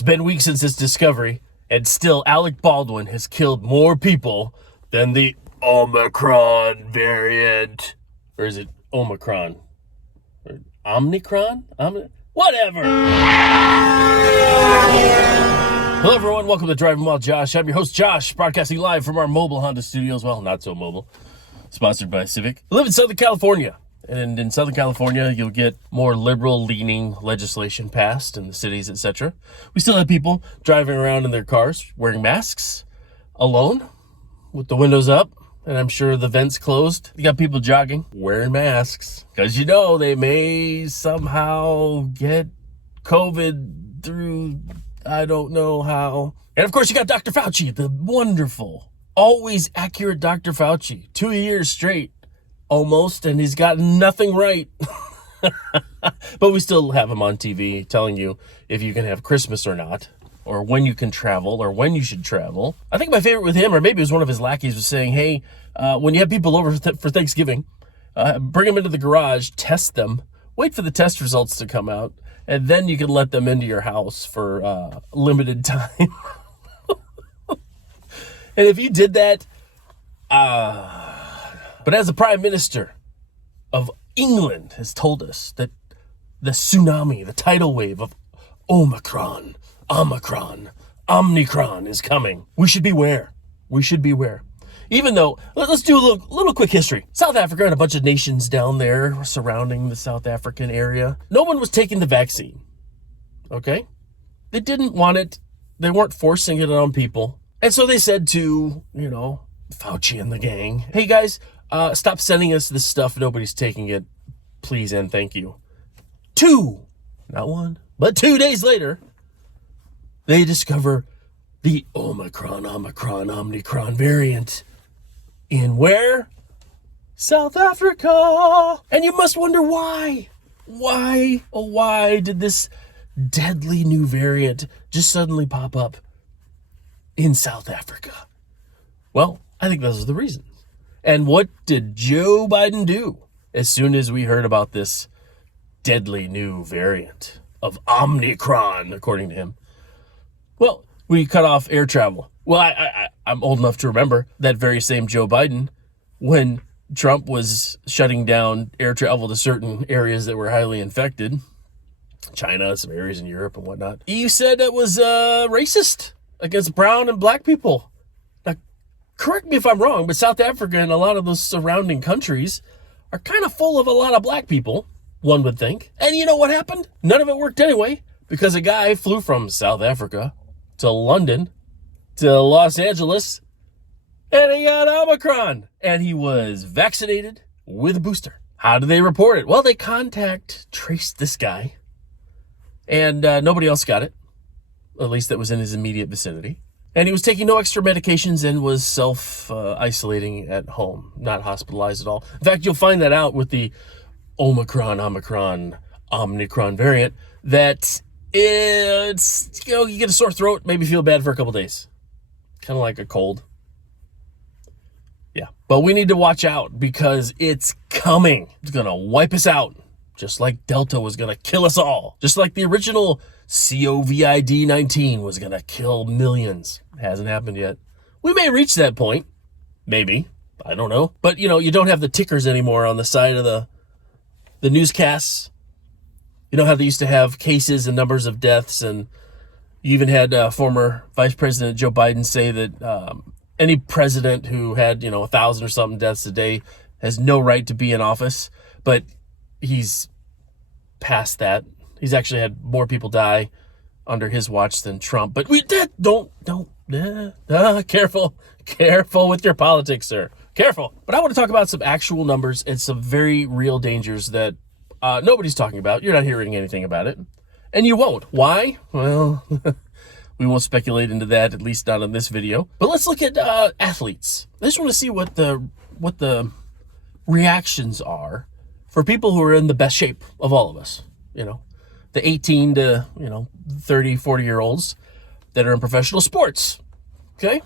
It's been weeks since its discovery, and still Alec Baldwin has killed more people than the Omicron variant. Or is it Omicron? Or Omnicron? Whatever. Hello, everyone. Welcome to Driving While Josh. I'm your host, Josh, broadcasting live from our mobile Honda studios. Well, not so mobile. Sponsored by Civic. I live in Southern California. And in Southern California, you'll get more liberal-leaning legislation passed in the cities, etc. We still have people driving around in their cars wearing masks, alone, with the windows up, and I'm sure the vents closed. You got people jogging, wearing masks, because you know they may somehow get COVID through, I don't know how. And of course, you got Dr. Fauci, the wonderful, always accurate Dr. Fauci, 2 years straight. Almost, and he's got nothing right. But we still have him on TV telling you if you can have Christmas or not, or when you can travel, or when you should travel. I think my favorite with him, or maybe it was one of his lackeys, was saying, hey, when you have people over for Thanksgiving, bring them into the garage, test them, wait for the test results to come out, and then you can let them into your house for limited time. And if you did that, but as the Prime Minister of England has told us that the tsunami, the tidal wave of Omicron, Omnicron is coming, we should beware. We should beware. Even though, let's do a little quick history. South Africa and a bunch of nations down there surrounding the South African area, no one was taking the vaccine, okay? They didn't want it. They weren't forcing it on people. And so they said to, Fauci and the gang, hey guys, stop sending us this stuff. Nobody's taking it. Please and thank you. 2, not 1, but 2 days later, they discover the Omicron Omnicron variant in where? South Africa. And you must wonder why. Why, oh why did this deadly new variant just suddenly pop up in South Africa? Well, I think those are the reasons. And what did Joe Biden do as soon as we heard about this deadly new variant of Omicron, according to him? Well, we cut off air travel. Well, I'm old enough to remember that very same Joe Biden, when Trump was shutting down air travel to certain areas that were highly infected, China, some areas in Europe and whatnot, he said it was racist against brown and black people. Correct me if I'm wrong, but South Africa and a lot of those surrounding countries are kind of full of a lot of black people, one would think. And you know what happened? None of it worked anyway, because a guy flew from South Africa to London to Los Angeles, and he got Omicron, and he was vaccinated with a booster. How did they report it? Well, they traced this guy, and nobody else got it, at least that was in his immediate vicinity. And he was taking no extra medications and was self-isolating at home, not hospitalized at all. In fact, you'll find that out with the Omicron Omnicron variant, that it's, you get a sore throat, maybe feel bad for a couple days. Kind of like a cold. Yeah, but we need to watch out because it's coming. It's going to wipe us out, just like Delta was going to kill us all. Just like the original COVID-19 was going to kill millions. It hasn't happened yet. We may reach that point. Maybe. I don't know. But, you don't have the tickers anymore on the side of the newscasts. You know how they used to have cases and numbers of deaths, and you even had former Vice President Joe Biden say that any president who had, 1,000 or something deaths a day has no right to be in office. But he's past that. He's actually had more people die under his watch than Trump. But careful with your politics, sir. Careful. But I want to talk about some actual numbers and some very real dangers that nobody's talking about. You're not hearing anything about it. And you won't. Why? Well, we won't speculate into that, at least not in this video. But let's look at athletes. I just want to see what the reactions are for people who are in the best shape of all of us, the 18 to, 30, 40-year-olds that are in professional sports, okay?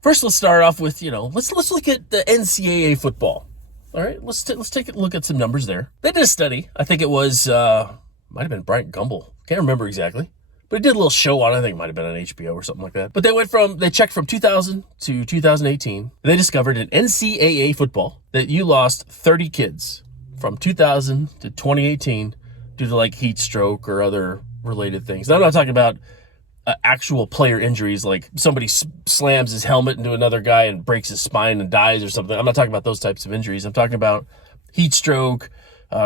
First, let's start off with, let's look at the NCAA football. All right, let's take a look at some numbers there. They did a study. I think it was, might have been Bryant Gumbel. Can't remember exactly. But it did a little show on it. I think it might have been on HBO or something like that. But they checked from 2000 to 2018. They discovered in NCAA football that you lost 30 kids from 2000 to 2018 due to like heat stroke or other related things. Now, I'm not talking about actual player injuries, like somebody slams his helmet into another guy and breaks his spine and dies or something. I'm not talking about those types of injuries. I'm talking about heat stroke,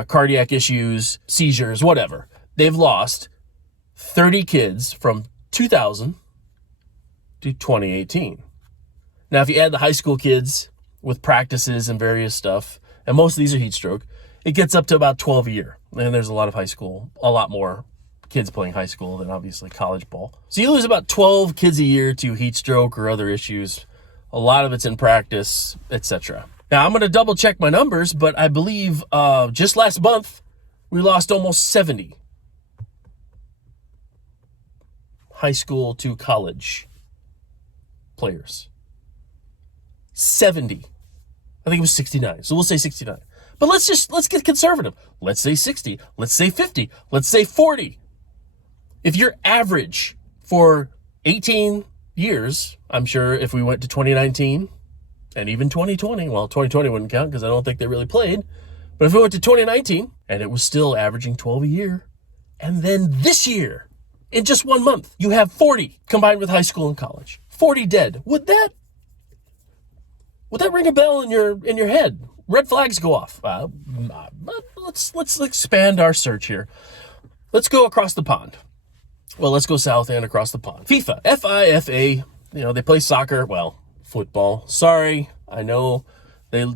cardiac issues, seizures, whatever. They've lost 30 kids from 2000 to 2018. Now, if you add the high school kids with practices and various stuff, and most of these are heat stroke, it gets up to about 12 a year. And there's a lot more kids playing high school than obviously college ball. So you lose about 12 kids a year to heat stroke or other issues. A lot of it's in practice, etc. Now, I'm going to double check my numbers, but I believe just last month, we lost almost 70 high school to college players. 70. I think it was 69. So we'll say 69. But let's get conservative. Let's say 60. Let's say 50. Let's say 40. If your average for 18 years, I'm sure if we went to 2019 and even 2020, well, 2020 wouldn't count because I don't think they really played. But if we went to 2019 and it was still averaging 12 a year, and then this year, in just 1 month, you have 40 combined with high school and college. 40 dead. Would that ring a bell in your head? Red flags go off. Let's expand our search here. Let's go across the pond. Well, let's go south and across the pond. FIFA, FIFA, they play soccer, well, football. Sorry, I know they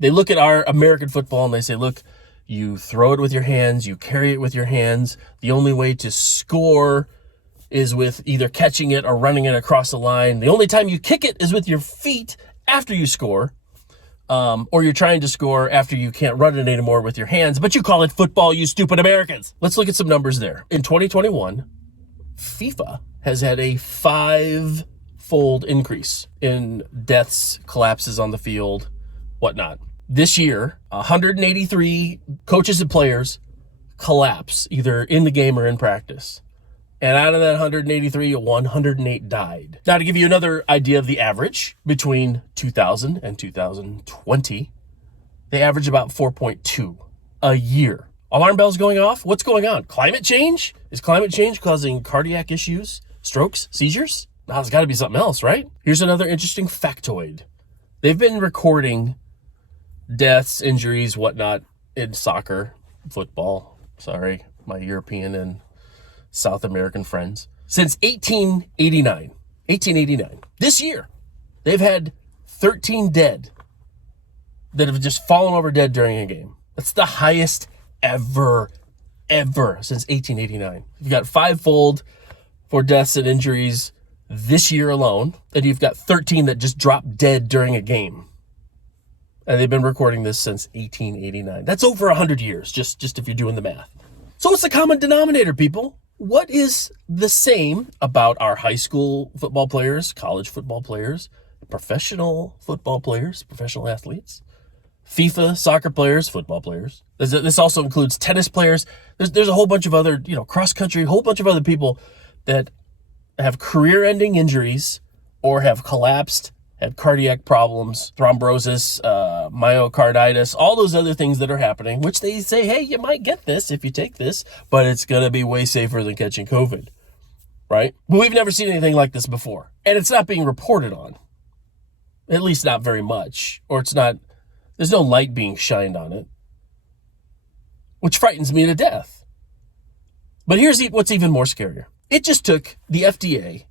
look at our American football and they say, look, you throw it with your hands, you carry it with your hands. The only way to score is with either catching it or running it across the line. The only time you kick it is with your feet after you score, or you're trying to score after you can't run it anymore with your hands, but you call it football, you stupid Americans. Let's look at some numbers there. In 2021, FIFA has had a 5-fold increase in deaths, collapses on the field, whatnot. This year, 183 coaches and players collapse either in the game or in practice. And out of that 183, 108 died. Now, to give you another idea of the average, between 2000 and 2020, they average about 4.2 a year. Alarm bells going off? What's going on? Climate change? Is climate change causing cardiac issues, strokes, seizures? Now, there's got to be something else, right? Here's another interesting factoid. They've been recording deaths, injuries, whatnot in soccer, football. Sorry, my European and South American friends. Since 1889. This year, they've had 13 dead that have just fallen over dead during a game. That's the highest ever since 1889. You've got 5-fold for deaths and injuries this year alone, and you've got 13 that just dropped dead during a game. And they've been recording this since 1889. That's over 100 years, just if you're doing the math. So what's the common denominator, people? What is the same about our high school football players, college football players, professional football players, professional athletes, FIFA soccer players, football players? This also includes tennis players. There's a whole bunch of other, cross country, a whole bunch of other people that have career-ending injuries or have collapsed, had cardiac problems, thrombosis, myocarditis, all those other things that are happening, which they say, hey, you might get this if you take this, but it's going to be way safer than catching COVID, right? But we've never seen anything like this before. And it's not being reported on, at least not very much, or there's no light being shined on it, which frightens me to death. But here's what's even more scarier. It just took the FDA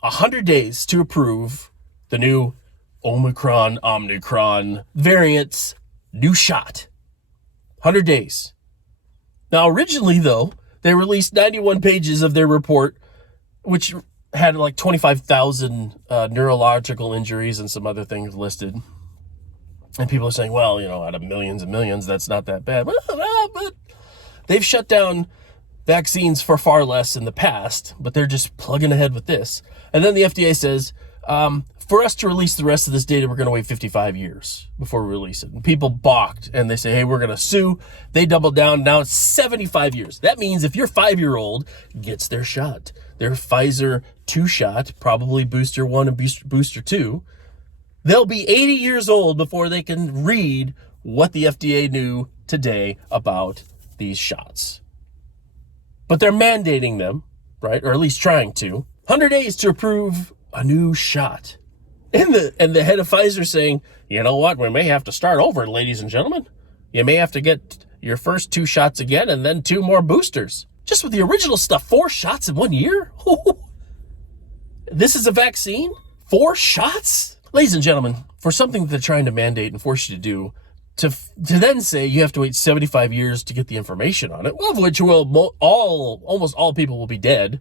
100 days to approve the new Omicron Omnicron variant's new shot. 100 days. Now, originally, though, they released 91 pages of their report, which had like 25,000 neurological injuries and some other things listed. And people are saying, well, out of millions and millions, that's not that bad. Well, but they've shut down vaccines for far less in the past, but they're just plugging ahead with this. And then the FDA says, For us to release the rest of this data, we're going to wait 55 years before we release it. And people balked and they say, hey, we're going to sue. They doubled down. Now it's 75 years. That means if your 5-year-old gets their shot, their Pfizer 2-shot, probably booster 1 and booster 2, they'll be 80 years old before they can read what the FDA knew today about these shots. But they're mandating them, right? Or at least trying to. 100 days to approve a new shot. And the head of Pfizer saying, you know what, we may have to start over, ladies and gentlemen. You may have to get your first 2 shots again and then 2 more boosters. Just with the original stuff, 4 shots in 1 year? This is a vaccine? 4 shots? Ladies and gentlemen, for something that they're trying to mandate and force you to do, to then say you have to wait 75 years to get the information on it, well, of which almost all people will be dead,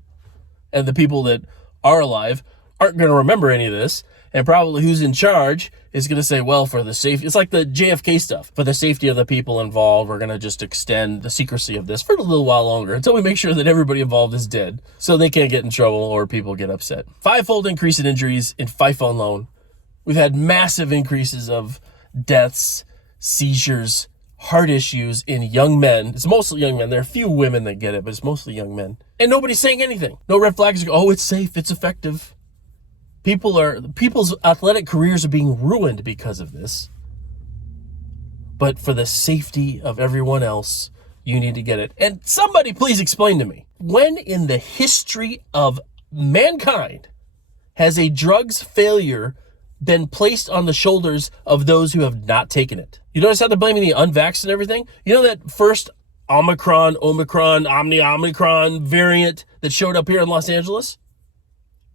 and the people that are alive aren't going to remember any of this, and probably who's in charge is going to say, well, for the safety, it's like the JFK stuff. For the safety of the people involved, we're going to just extend the secrecy of this for a little while longer until we make sure that everybody involved is dead so they can't get in trouble or people get upset. 5-fold increase in injuries in FIFA alone. We've had massive increases of deaths, seizures, heart issues in young men. It's mostly young men. There are a few women that get it, but it's mostly young men. And nobody's saying anything. No red flags. Oh, it's safe. It's effective. People's athletic careers are being ruined because of this. But for the safety of everyone else, you need to get it. And somebody please explain to me, when in the history of mankind has a drug's failure been placed on the shoulders of those who have not taken it? You notice how they're blaming the unvaxxed and everything? You know that first Omicron Omnicron variant that showed up here in Los Angeles?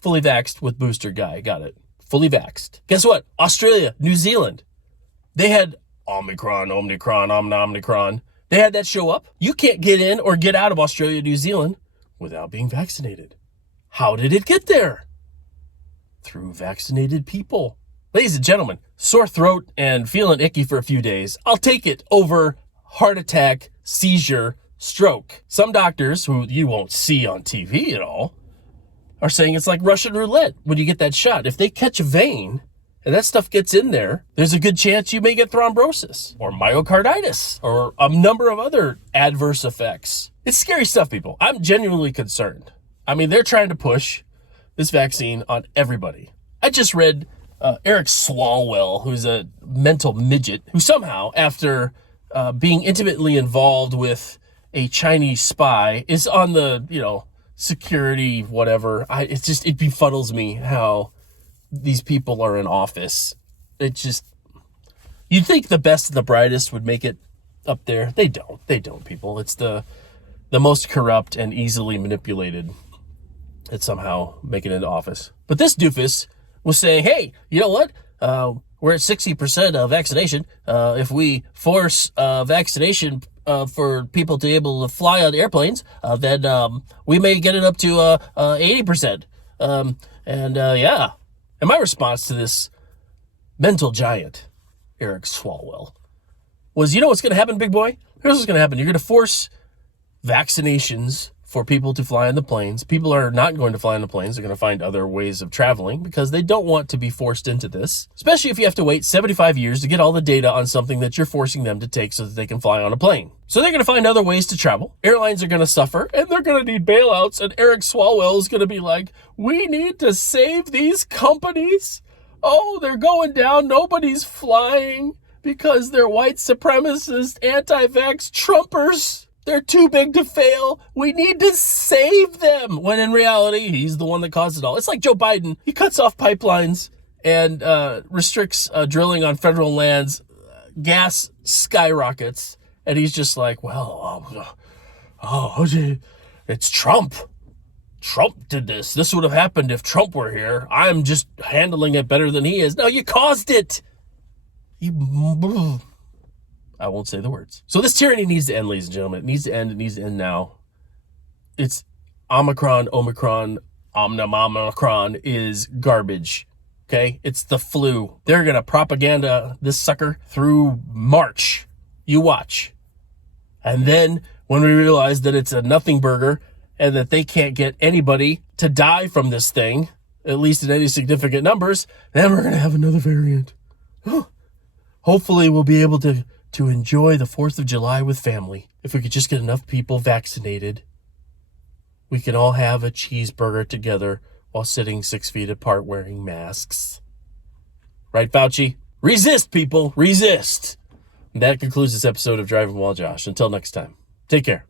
Fully vaxxed with booster guy. Got it. Fully vaxxed. Guess what? Australia, New Zealand, they had Omicron Omnicron. They had that show up. You can't get in or get out of Australia, New Zealand without being vaccinated. How did it get there? Through vaccinated people. Ladies and gentlemen, sore throat and feeling icky for a few days, I'll take it over heart attack, seizure, stroke. Some doctors, who you won't see on TV at all, are saying it's like Russian roulette when you get that shot. If they catch a vein and that stuff gets in there, there's a good chance you may get thrombosis or myocarditis or a number of other adverse effects. It's scary stuff, people. I'm genuinely concerned. I mean, they're trying to push this vaccine on everybody. I just read Eric Swalwell, who's a mental midget, who somehow, after being intimately involved with a Chinese spy, is on the, security, whatever. It befuddles me how these people are in office. You'd think the best and the brightest would make it up there. They don't, people. It's the most corrupt and easily manipulated that somehow make it into office. But this doofus was saying, hey, you know what? We're at 60% of vaccination. If we force vaccination for people to be able to fly on airplanes, then we may get it up to 80%. Yeah. And my response to this mental giant, Eric Swalwell, was, you know what's going to happen, big boy? Here's what's going to happen. You're going to force vaccinations for people to fly on the planes. People are not going to fly on the planes. They're going to find other ways of traveling because they don't want to be forced into this, especially if you have to wait 75 years to get all the data on something that you're forcing them to take so that they can fly on a plane. So they're going to find other ways to travel. Airlines are going to suffer, and they're going to need bailouts, and Eric Swalwell is going to be like, we need to save these companies. Oh, they're going down. Nobody's flying because they're white supremacist, anti-vax Trumpers. They're too big to fail. We need to save them. When in reality, he's the one that caused it all. It's like Joe Biden. He cuts off pipelines and restricts drilling on federal lands. Gas skyrockets. And he's just like, it's Trump. Trump did this. This would have happened if Trump were here. I'm just handling it better than he is. No, you caused it. I won't say the words. So this tyranny needs to end, ladies and gentlemen. It needs to end. It needs to end now. It's Omicron Omnicron is garbage. Okay? It's the flu. They're going to propaganda this sucker through March. You watch. And then when we realize that it's a nothing burger and that they can't get anybody to die from this thing, at least in any significant numbers, then we're going to have another variant. Hopefully we'll be able to enjoy the 4th of July with family. If we could just get enough people vaccinated, we can all have a cheeseburger together while sitting 6 feet apart wearing masks. Right, Fauci? Resist, people. Resist. And that concludes this episode of Driving While Josh. Until next time, take care.